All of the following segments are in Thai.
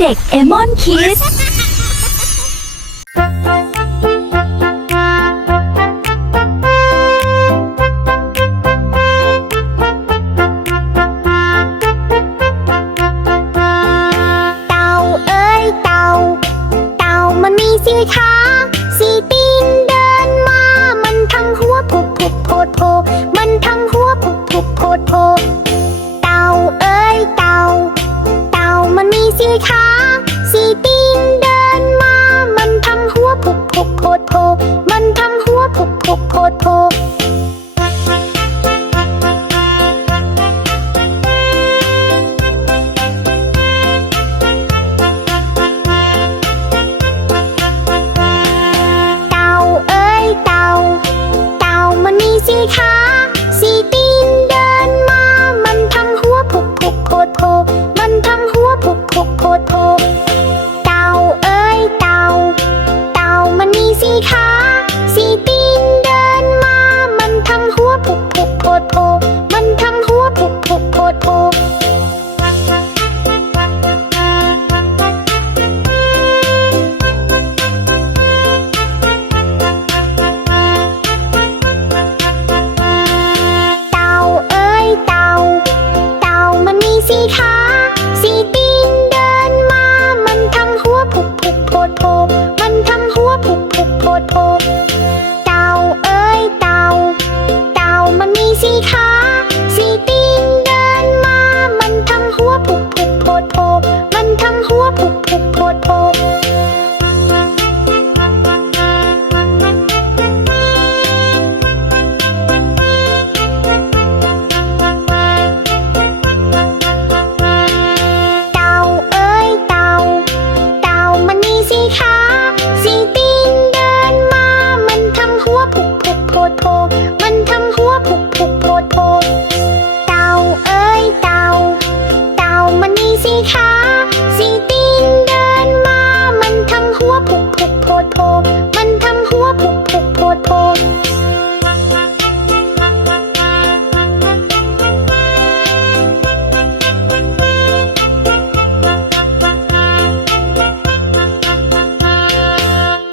เด็กเอมอนคิดสีขาสีตีนเดินมามันทั้งหัวพุบพุบโพดโพมันทั้งหัวพุบพุบโพดโพเต่าเอ้ยเต่าเต่ามันมีสีขาสีตีนเดินมามันทั้งหัวพุบพุบโพดโพมันทั้งหัวพุบพุบโพดโพสีขาสีตีนเดินมามันทั้งหัวพุบพุบโพดโพมันทั้งหัวพุบพุบโพดโพเต่าเอ้ยเต่าเต่ามันมีสีขาสีตีนเดินมามันทั้งหัวพุบพุบโพดโพมันทั้งหัวพุบพุบโพดโพ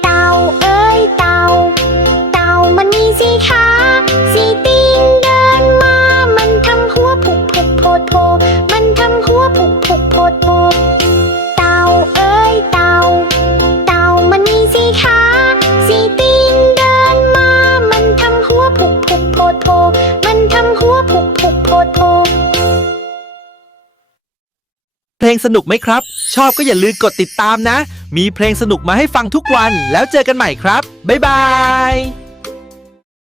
สีขาสีตีนเดินมามันทั้งหัวพุบพุบโพดโพมันทั้งหัวพุบพุบโพดโพเต่าเอ้ยเต่าเต่ามันมีสีขาสีตีนเดินมามันทั้งหัวพุบพุบโพดโพมันทั้งหัวพุบพุบโพดโพเพลงสนุกไหมครับชอบก็อย่าลืมกดติดตามนะมีเพลงสนุกมาให้ฟังทุกวันแล้วเจอกันใหม่ครับบ๊ายบาย